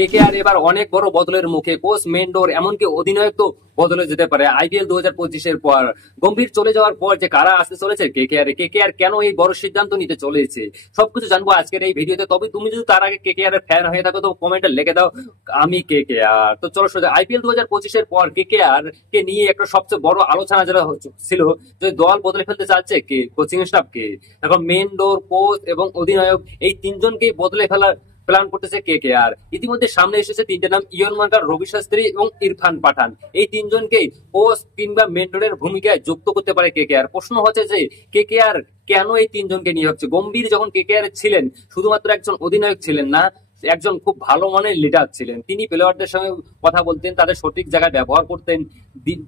KKR এবার অনেক বড় বদলের মুখে। কোচ, মেন্ডর, এমনকি অধিনায়ক তো বদলে যেতে পারে আইপিএল 2025-এর পর। গম্ভীর চলে যাওয়ার পর যে কারা আসতে চলেছে কেকেআর কেন এই বড় সিদ্ধান্ত নিতে চলেছে সবকিছু জানবো আজকের এই ভিডিওতে। তবে তুমি যদি তার আগে কেকেআর এর ফ্যান হয়ে থাকো তো কমেন্টে লিখে দাও আমি কেকেআর। তো চলো সোজা আইপিএল 2025-এর পর কেকেআর কে নিয়ে একটা সবচেয়ে বড় আলোচনা যেটা ছিল যে দল বদলে ফেলতে চাচ্ছে কে, কোচিং স্টাফ কে। এখন মেন্ডর, কোচ এবং অধিনায়ক এই তিনজনকেই বদলে ফেলার প্ল্যান করতেছে কেকেআর। ইতিমধ্যে সামনে এসেছে তিনটে নাম, ইয়ন মার্কার, রবি শাস্ত্রী এবং ইরফান পাঠান। এই তিনজনকেই কোচ কিংবা মেন্টরের ভূমিকায় যুক্ত করতে পারে কেকেআর। প্রশ্ন হচ্ছে যে কেকেআর কেন এই তিনজনকে নিয়ে হচ্ছে। গম্ভীর যখন কেকেআর ছিলেন শুধুমাত্র একজন অধিনায়ক ছিলেন না, একজন খুব ভালো মানের লিডার ছিলেন। তিনি প্লেয়ারদের সঙ্গে কথা বলতেন, তাদের সঠিক জায়গায় ব্যবহার করতেন,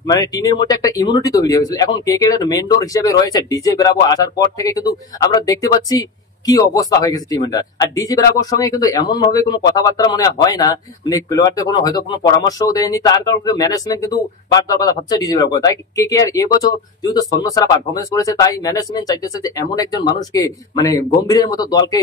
মানে টিমের মধ্যে একটা ইমিউনিটি তৈরি হয়েছিল। এখন কেকেআর এর মেন্টর হিসেবে রয়েছে ডিজে ব্রাভো। আসার পর থেকে কিন্তু আমরা দেখতে পাচ্ছি কি অবস্থা হয়ে গেছে টিমের। আর ডিজে ব্রাভোর সঙ্গে কিন্তু এমন ভাবে কোনো কথাবার্তা মনে হয় না, মানে প্লেয়ারদের কোনো হয়তো কোনো পরামর্শও দেয়নি। তার কারণে ম্যানেজমেন্ট কিন্তু বার্তার কথা ভাবছে ডিজে ব্রাভো। তাই কেকেআর এবছর যেহেতু শূন্যছাড়া পারফরমেন্স করেছে, তাই ম্যানেজমেন্ট চাইতেছে যে এমন একজন মানুষকে, মানে গম্ভীরের মতো দলকে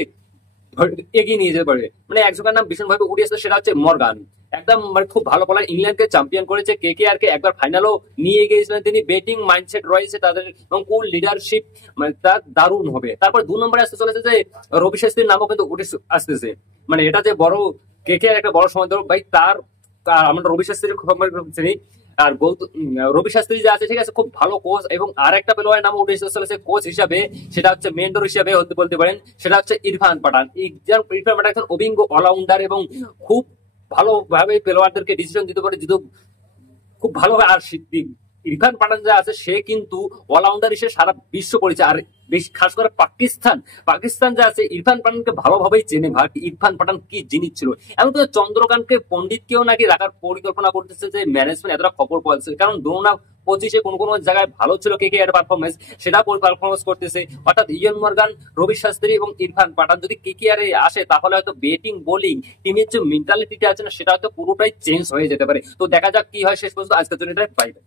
এগিয়ে নিয়ে যেতে পারে। মানে একজনের নাম ভীষণভাবে উঠেছে, সেটা হচ্ছে মর্গান। একদম মানে খুব ভালো বলার, ইংল্যান্ডকে চ্যাম্পিয়ন করেছে, কেকেআর কে একবার ফাইনালও নিয়ে গিয়েছিলেন তিনি। ব্যাটিং মাইন্ডসেট রয়েছে তাদের এবং কুল লিডারশিপ, মানে তার দারুণ হবে। তারপর 2 নম্বরে আসতে চলেছে যে রবি শাস্ত্রীর নামও কিন্তু উঠে আসতেছে। মানে এটা যে বড় কেকেআর একটা বড় সময় ধরো ভাই, তার আমরা রবি শাস্ত্রীর খবর চিনি। আর রবি শাস্ত্রী যে আছে ঠিক আছে, খুব ভালো কোচ। এবং আর একটা প্লেয়ারের নাম উঠে চলেছে কোচ হিসাবে, সেটা হচ্ছে মেন্টর হিসাবে বলতে পারেন, সেটা হচ্ছে ইরফান পাঠান। ইরফান পাঠান একজন অভিজ্ঞ অলরাউন্ডার এবং খুব ভালোভাবে প্লেয়ারদেরকে ডিসিশন দিতে পারে, যেহেতু খুব ভালোভাবে। আর ইরফান পাঠান যা আছে সে কিন্তু অলরাউন্ডার হিসেবে সারা বিশ্ব পরিচয়। আর বেশ খাস করে পাকিস্তান যা আছে ইরফান পাঠানকে ভালোভাবেই চেনে। ইরফান পাঠান কি জিনিস ছিল। এমন তো চন্দ্রকান্তকে পণ্ডিতকেও নাকি রাখার পরিকল্পনা করতেছে যে ম্যানেজমেন্ট, এতটা খবর পাচ্ছে। কারণ 2025-এ কোন কোন জায়গায় ভালো ছিল কেকেআর পারফরমেন্স, সেটা পারফরমেন্স করতেছে। অর্থাৎ ইয়ন মর্গান, রবি শাস্ত্রী এবং ইরফান পাঠান যদি কেকেআর এ আসে, তাহলে হয়তো ব্যাটিং, বোলিং, টিমের যে মেন্টালিটিটা আছে না, সেটা হয়তো পুরোটাই চেঞ্জ হয়ে যেতে পারে। তো দেখা যাক কি হয় শেষ পর্যন্ত। আজকের জন্য এটা বাই বাই।